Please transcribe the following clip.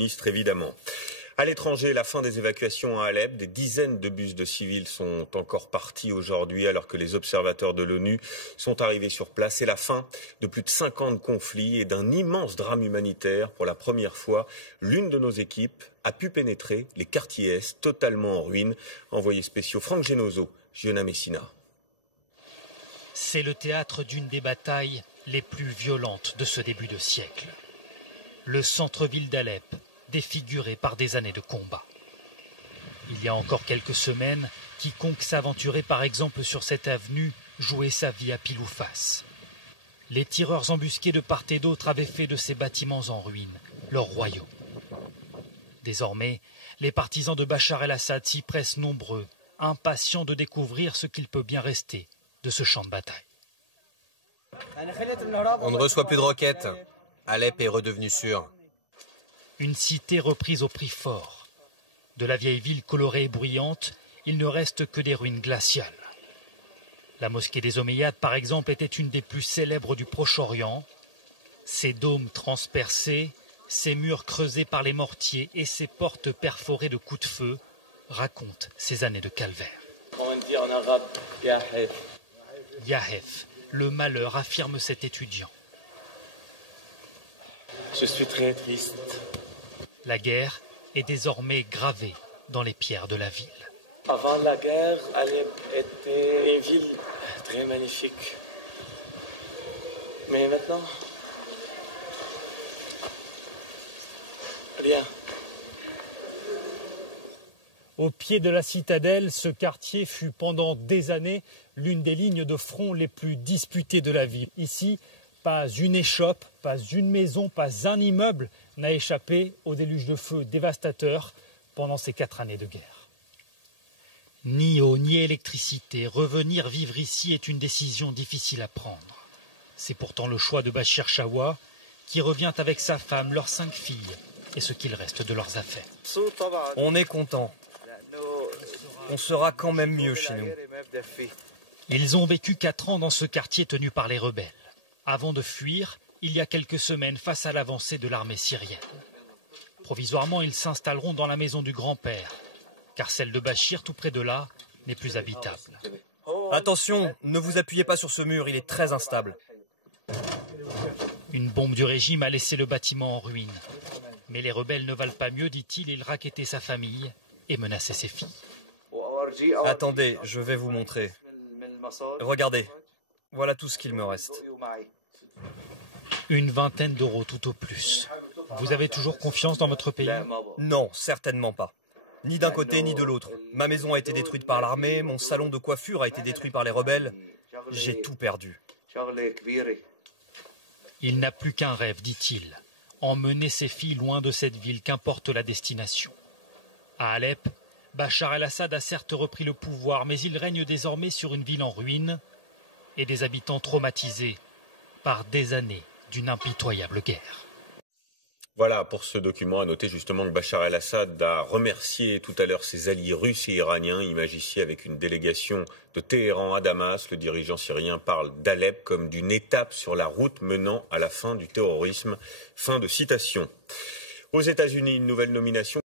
Ministre, évidemment. À l'étranger, la fin des évacuations à Alep, des dizaines de bus de civils sont encore partis aujourd'hui alors que les observateurs de l'ONU sont arrivés sur place. C'est la fin de plus de 50 conflits et d'un immense drame humanitaire. Pour la première fois, l'une de nos équipes a pu pénétrer les quartiers est totalement en ruine. Envoyés spéciaux Franck Genozo, Giona Messina. C'est le théâtre d'une des batailles les plus violentes de ce début de siècle. Le centre-ville d'Alep, défiguré par des années de combat. Il y a encore quelques semaines, quiconque s'aventurait par exemple sur cette avenue jouait sa vie à pile ou face. Les tireurs embusqués de part et d'autre avaient fait de ces bâtiments en ruine leur royaume. Désormais, les partisans de Bachar el-Assad s'y pressent nombreux, impatients de découvrir ce qu'il peut bien rester de ce champ de bataille. On ne reçoit plus de roquettes. Alep est redevenu sûr. Une cité reprise au prix fort. De la vieille ville colorée et bruyante, il ne reste que des ruines glaciales. La mosquée des Omeyyades, par exemple, était une des plus célèbres du Proche-Orient. Ses dômes transpercés, ses murs creusés par les mortiers et ses portes perforées de coups de feu racontent ces années de calvaire. On dit en arabe Yahef. Yahef, le malheur, affirme cet étudiant. Je suis très triste. La guerre est désormais gravée dans les pierres de la ville. Avant la guerre, Alep était une ville très magnifique. Mais maintenant, rien. Au pied de la citadelle, ce quartier fut pendant des années l'une des lignes de front les plus disputées de la ville. Ici, pas une échoppe, pas une maison, pas un immeuble n'a échappé au déluge de feu dévastateur pendant ces 4 années de guerre. Ni eau, ni électricité, revenir vivre ici est une décision difficile à prendre. C'est pourtant le choix de Bachir Chawa, qui revient avec sa femme, leurs 5 filles et ce qu'il reste de leurs affaires. On est content. On sera quand même mieux chez nous. Ils ont vécu 4 ans dans ce quartier tenu par les rebelles, avant de fuir il y a quelques semaines face à l'avancée de l'armée syrienne. Provisoirement, ils s'installeront dans la maison du grand-père, car celle de Bachir, tout près de là, n'est plus habitable. Attention, ne vous appuyez pas sur ce mur, il est très instable. Une bombe du régime a laissé le bâtiment en ruine. Mais les rebelles ne valent pas mieux, dit-il, ils racketaient sa famille et menaçaient ses filles. Attendez, je vais vous montrer. Regardez, voilà tout ce qu'il me reste. Une vingtaine d'euros tout au plus. Vous avez toujours confiance dans votre pays? Non, certainement pas. Ni d'un côté ni de l'autre. Ma maison a été détruite par l'armée, mon salon de coiffure a été détruit par les rebelles. J'ai tout perdu. Il n'a plus qu'un rêve, dit-il. Emmener ses filles loin de cette ville, qu'importe la destination. À Alep, Bachar el-Assad a certes repris le pouvoir, mais il règne désormais sur une ville en ruine et des habitants traumatisés par des années d'une impitoyable guerre. Voilà pour ce document. À noter justement que Bachar el-Assad a remercié tout à l'heure ses alliés russes et iraniens. Image ici avec une délégation de Téhéran à Damas. Le dirigeant syrien parle d'Alep comme d'une étape sur la route menant à la fin du terrorisme. Fin de citation. Aux États-Unis, une nouvelle nomination.